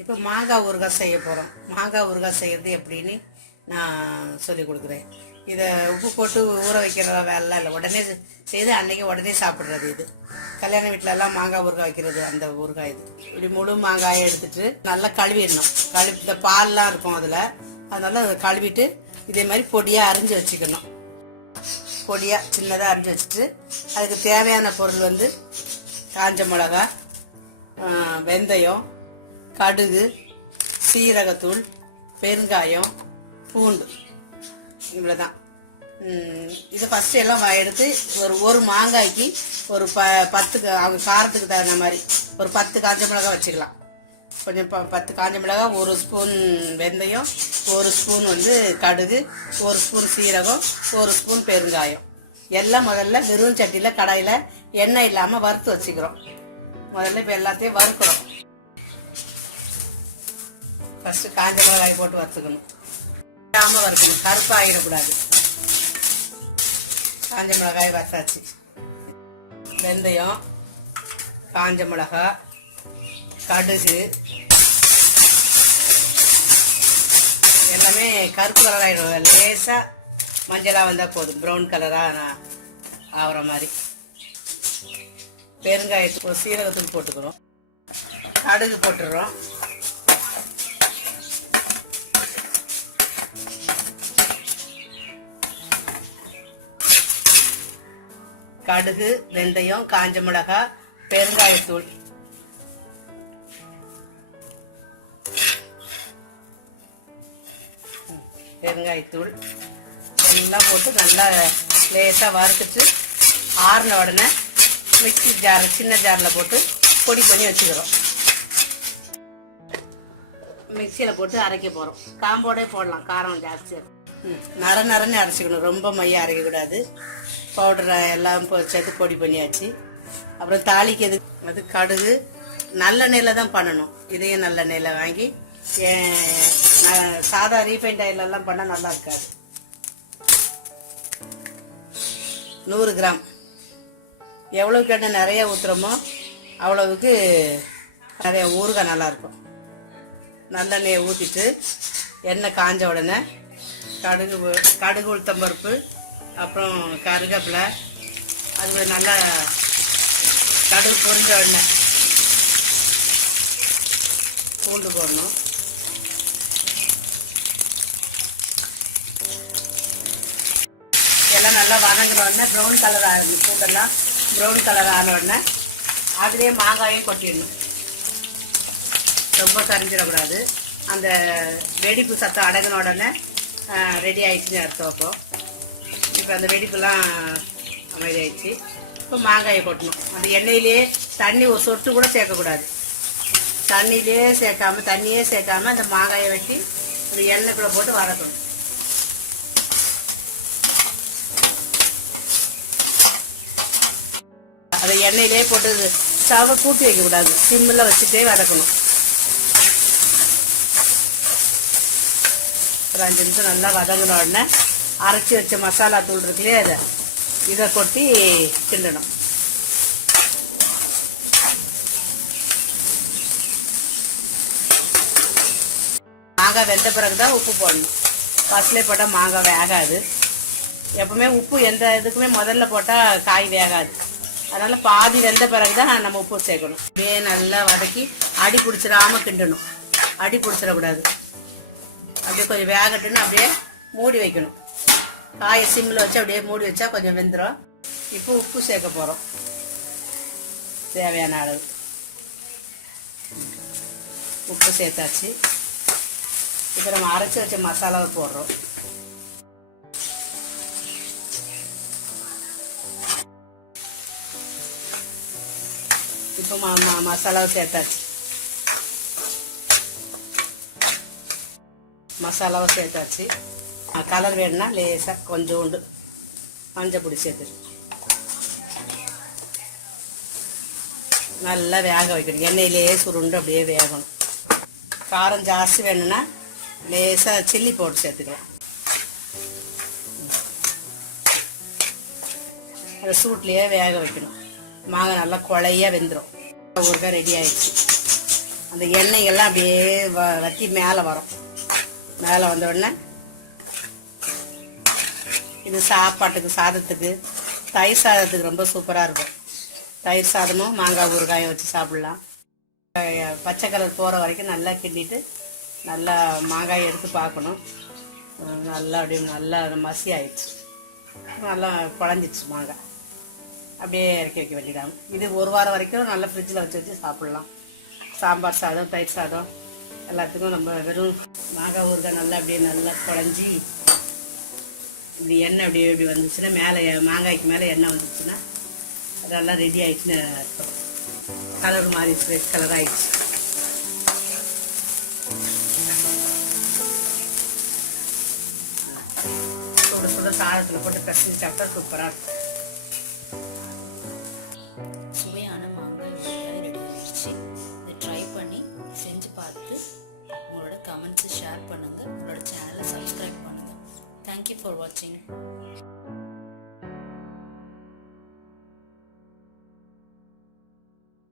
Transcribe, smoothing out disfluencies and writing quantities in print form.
இப்போ மாங்காய் ஊறுகாய் செய்ய போகிறோம். மாங்காய் ஊறுகாய் செய்கிறது எப்படின்னு நான் சொல்லி கொடுக்குறேன். இதை உப்பு போட்டு ஊற வைக்கிறதா வேலை இல்லை, உடனே செய்து அன்றைக்கி உடனே சாப்பிட்றது. இது கல்யாண வீட்டிலலாம் மாங்காய் ஊறுகாய் வைக்கிறது அந்த ஊறுகாய். இது இப்படி முழு மாங்காயை எடுத்துட்டு நல்லா கழுவிடணும். இந்த பால்லாம் இருக்கும் அதில், அதனால அதை கழுவிட்டு இதே மாதிரி பொடியாக அரிஞ்சு வச்சுக்கணும். பொடியாக சின்னதாக அரிஞ்சு வச்சுட்டு அதுக்கு தேவையான பொருள் காஞ்ச மிளகா, வெந்தயம், கடுகு, சீரகத்தூள், பெருங்காயம், பூண்டு, இவ்வளோதான். இதை ஃபஸ்ட்டு எல்லாம் எடுத்து ஒரு மாங்காய்க்கு ஒரு 10 அவங்க காரத்துக்கு தகுந்த மாதிரி ஒரு 10 காஞ்ச மிளகா வச்சுக்கலாம். கொஞ்சம் 10 காஞ்ச மிளகா, 1 ஸ்பூன் வெந்தயம், 1 ஸ்பூன் கடுகு, 1 ஸ்பூன் சீரகம், 1 ஸ்பூன் பெருங்காயம் எல்லாம் முதல்ல வெறும் சட்டியில் கடாயில் எண்ணெய் இல்லாமல் வறுத்து வச்சுக்கிறோம். முதல்ல இப்போ எல்லாத்தையும் வறுக்கிறோம். ஃபஸ்ட்டு காஞ்ச மிளகாய் போட்டு வறுத்துக்கணும். வறுக்கணும், கருப்பாகிடக்கூடாது. காஞ்ச மிளகாய் வறுத்தாச்சு. வெந்தயம், காஞ்ச மிளகா, கடுகு எல்லாமே கருப்பு கலர் ஆகிடும். லேசாக மஞ்சளாக வந்தால் போதும், ப்ரௌன் கலராக ஆகிற மாதிரி. பெருங்காயத்துக்கு சீரகத்தூள் போட்டுக்கிறோம். கடுகு போட்டுடுறோம். கடுகு, வெந்தயம், காஞ்ச மிளகா, பெருங்காயத்தூள், பெருங்காயத்தூள் எல்லாம் போட்டு நல்லா லேசாக வறுத்துட்டு ஆறின உடனே மிக்சி ஜார், சின்ன ஜாரில் போட்டு பொடி பண்ணி வச்சுக்கிறோம். மிக்சியில் போட்டு அரைக்க போகிறோம். காம்போடே போடலாம், காரம் ஜாஸ்தியாக இருக்கும். நரன்னு அரைச்சிக்கணும், ரொம்ப மையம் அரைக்கக்கூடாது. பவுடரை எல்லாம் சேர்த்து பொடி பண்ணியாச்சு. அப்புறம் தாளிக்கிறது அது கடுகு நல்லெண்ணெயில் தான் பண்ணணும். இதையும் நல்லெண்ணெயில் வாங்கி, சாதா ரீஃபைண்ட் ஆயிலெல்லாம் பண்ணால் நல்லா இருக்காது. 100 கிராம் எவ்வளோக்கு எண்ணெய் நிறைய ஊற்றுறோமோ அவ்வளவுக்கு நிறைய ஊறுகாய் நல்லாயிருக்கும். நல்லெண்ணெயை ஊற்றிட்டு எண்ணெய் காஞ்ச உடனே கடுகு, உளுத்தம்பருப்பு, அப்புறம் கருவேப்பிலை, அது நல்லா கடுகு பொரிஞ்ச உடனே பூண்டு போடணும். எல்லாம் நல்லா வதங்கின உடனே ப்ரௌன் கலர் ஆகணும். பூண்டெல்லாம் ப்ரௌன் கலர் ஆன உடனே அதுலேயே மாங்காயும் கொட்டிடணும். ரொம்ப கரிஞ்சிடக்கூடாது. அந்த வெடிப்பு சத்தம் அடங்கின உடனே ரெடி ஆயிடுச்சுன்னு அர்த்தம். இப்போ அந்த வெடிப்புலாம் அமைதி ஆயிடுச்சு. இப்போ மாங்காயை கொட்டணும். அந்த எண்ணெயிலேயே தண்ணி ஒரு சொட்டு கூட சேர்க்கக்கூடாது. தண்ணியிலே தண்ணியே சேர்க்காம அந்த மாங்காயை வெட்டி ஒரு எண்ணெய்க்குள்ளே போட்டு வதக்கணும். அதை எண்ணெயிலே போட்டு ஸ்டவ்வை கூட்டி வைக்கக்கூடாது, சிம்மில் வச்சுட்டே வதக்கணும். ஒரு 5 நிமிஷம் நல்லா வதங்கின உடனே அரைச்சி வச்ச மசாலா தூள் இருக்குல்லையே, இதை கொட்டி கிண்டணும். மாங்காய் வெந்த பிறகு தான் உப்பு போடணும். ஃபஸ்ட்லேயே போட்டால் மாங்காய் வேகாது. எப்பவுமே உப்பு எந்த இதுக்குமே முதல்ல போட்டால் காய் வேகாது. அதனால் பாதி வெந்த பிறகு தான் நம்ம உப்பு சேர்க்கணும். அப்படியே நல்லா வதக்கி அடி பிடிச்சிடாமல் கிண்டணும். அடி பிடிச்சிடக்கூடாது. அப்படியே கொஞ்சம் வேகட்டுன்னு அப்படியே மூடி வைக்கணும். காயை சிம்மில் வச்சு அப்படியே மூடி வச்சா கொஞ்சம் வெந்துடும். இப்போ உப்பு சேர்க்க போகிறோம், தேவையான அளவு உப்பு சேர்த்தாச்சு. இப்போ நம்ம அரைச்சி வச்ச மசாலாவை போடுறோம். இப்போ மசாலாவை சேர்த்தாச்சு. மசாலாவை சேர்த்தாச்சு. கலர் வேணும்னா லேசாக கொஞ்சோண்டு மஞ்சள் பொடி சேர்த்துட்டு நல்லா வேக வைக்கணும். எண்ணெயிலேயே சுருண்டு அப்படியே வேகணும். காரம் ஜாஸ்தி வேணும்னா லேசாக சில்லி பவுடர் சேர்த்துக்கலாம். அதை சூட்லேயே வேக வைக்கணும். மாங்காய் நல்லா குழையாக வெந்துடும். ஊறுகாய் ரெடி ஆயிடுச்சு. அந்த எண்ணெய்கள்லாம் அப்படியே வற்றி மேலே வரும். மேலே வந்த உடனே இது சாப்பாட்டுக்கு, சாதத்துக்கு, தயிர் சாதத்துக்கு ரொம்ப சூப்பராக இருக்கும். தயிர் சாதமும் மாங்காய் ஊறுகாயும் வச்சு சாப்பிட்லாம். பச்சை கலர் போகிற வரைக்கும் நல்லா கிண்டிட்டு நல்லா மாங்காயை எடுத்து பார்க்கணும். நல்லா அப்படியே நல்லா மசி ஆயிடுச்சு, நல்லா குழஞ்சிச்சு மாங்காய். அப்படியே இறக்கி வைக்க வேண்டியதாகும். இது ஒரு வாரம் வரைக்கும் நல்லா ஃப்ரிட்ஜில் வச்சு சாப்பிட்லாம். சாம்பார் சாதம், தயிர் சாதம் எல்லாத்துக்கும் நம்ம வெறும் மாங்காய் ஊறுகாய் நல்லா அப்படியே நல்லா குழஞ்சி இப்படி எண்ணெய் அப்படியே இப்படி வந்துச்சுன்னா, மேலே மாங்காய்க்கு மேலே எண்ணெய் வந்துச்சுன்னா அதெல்லாம் ரெடி ஆயிடுச்சுன்னு அர்த்தம். கலர் மாறிடுச்சு, ரெட் கலர் ஆயிடுச்சு. சுட சுட சாதத்தில் போட்டு கசிஞ்சு சாப்பிட்டா சூப்பராக இருக்கும். சுவையான மாங்காய் ஊறுகாய் ரெடி ஆயிடுச்சு. இதை ட்ரை பண்ணி செஞ்சு பார்த்து உங்களோட கமெண்ட்ஸை ஷேர் பண்ணுங்கள். உங்களோட சேனலை சப்ஸ்கிரைப் பண்ணுங்கள். தேங்க்யூ ஃபார் வாட்சிங்.